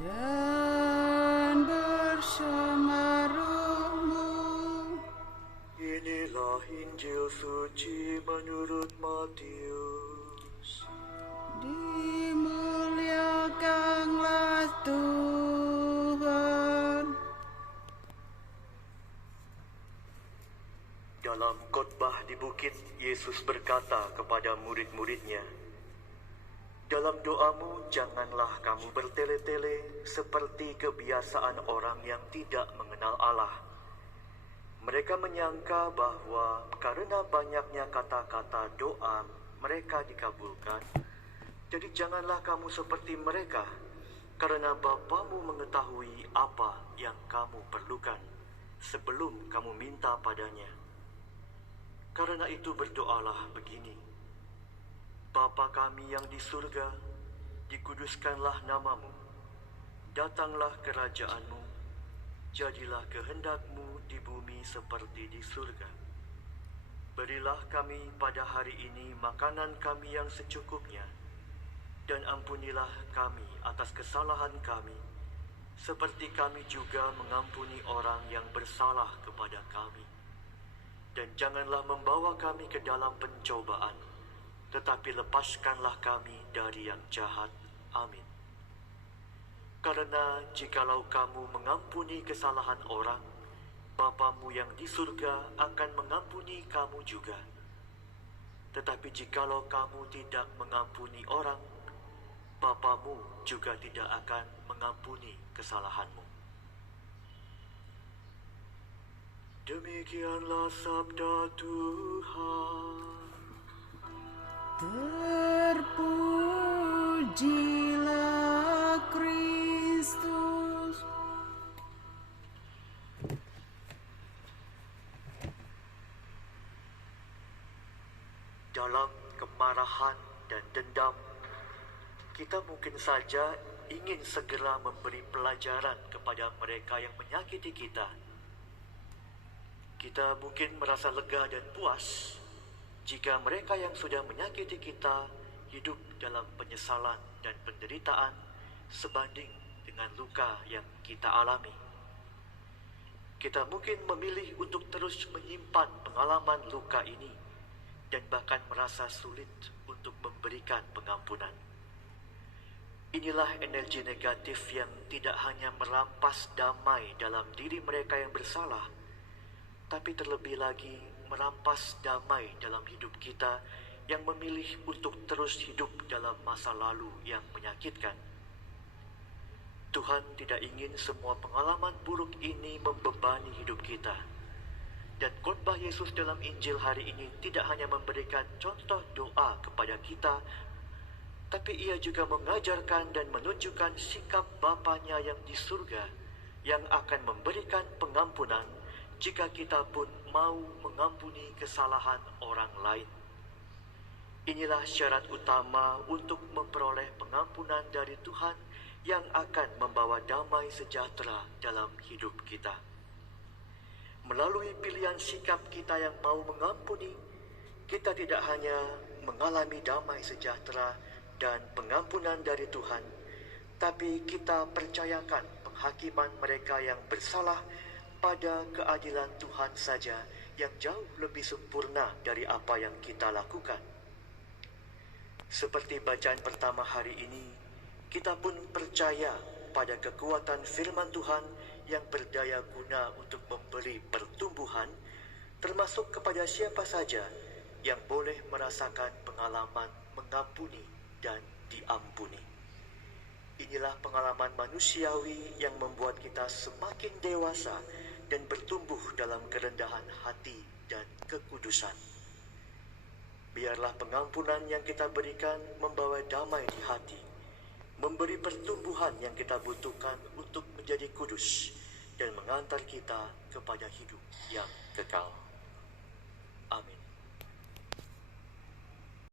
dan bersama rohmu. Inilah Injil suci menurut Matius. Dimuliakanlah Tuhan. Dalam khotbah di bukit, Yesus berkata kepada murid-muridnya, "Dalam doamu janganlah kamu bertele-tele seperti kebiasaan orang yang tidak mengenal Allah. Mereka menyangka bahwa karena banyaknya kata-kata doa mereka dikabulkan. Jadi janganlah kamu seperti mereka, karena Bapamu mengetahui apa yang kamu perlukan sebelum kamu minta padanya. Karena itu berdoalah begini: Bapa kami yang di surga, dikuduskanlah namamu. Datanglah kerajaanmu, jadilah kehendakmu di bumi seperti di surga. Berilah kami pada hari ini makanan kami yang secukupnya, dan ampunilah kami atas kesalahan kami, seperti kami juga mengampuni orang yang bersalah kepada kami. Dan janganlah membawa kami ke dalam pencobaan, tetapi lepaskanlah kami dari yang jahat. Amin. Karena jikalau kamu mengampuni kesalahan orang, Bapamu yang di surga akan mengampuni kamu juga. Tetapi jikalau kamu tidak mengampuni orang, Bapamu juga tidak akan mengampuni kesalahanmu." Demikianlah sabda Tuhan. Terpujilah Kristus. Dalam kemarahan dan dendam, kita mungkin saja ingin segera memberi pelajaran kepada mereka yang menyakiti kita. Kita mungkin merasa lega dan puas jika mereka yang sudah menyakiti kita hidup dalam penyesalan dan penderitaan sebanding dengan luka yang kita alami. Kita mungkin memilih untuk terus menyimpan pengalaman luka ini dan bahkan merasa sulit untuk memberikan pengampunan. Inilah energi negatif yang tidak hanya merampas damai dalam diri mereka yang bersalah, tapi terlebih lagi merampas damai dalam hidup kita yang memilih untuk terus hidup dalam masa lalu yang menyakitkan. Tuhan tidak ingin semua pengalaman buruk ini membebani hidup kita. Dan khotbah Yesus dalam Injil hari ini tidak hanya memberikan contoh doa kepada kita, tapi ia juga mengajarkan dan menunjukkan sikap Bapanya yang di surga yang akan memberikan pengampunan jika kita pun mau mengampuni kesalahan orang lain. Inilah syarat utama untuk memperoleh pengampunan dari Tuhan yang akan membawa damai sejahtera dalam hidup kita. Melalui pilihan sikap kita yang mau mengampuni, kita tidak hanya mengalami damai sejahtera dan pengampunan dari Tuhan, tapi kita percayakan penghakiman mereka yang bersalah pada keadilan Tuhan saja yang jauh lebih sempurna dari apa yang kita lakukan. Seperti bacaan pertama hari ini, kita pun percaya pada kekuatan firman Tuhan yang berdaya guna untuk memberi pertumbuhan, termasuk kepada siapa saja yang boleh merasakan pengalaman mengampuni dan diampuni. Inilah pengalaman manusiawi yang membuat kita semakin dewasa dan bertumbuh dalam kerendahan hati dan kekudusan. Biarlah pengampunan yang kita berikan membawa damai di hati, memberi pertumbuhan yang kita butuhkan untuk menjadi kudus, dan mengantar kita kepada hidup yang kekal. Amin.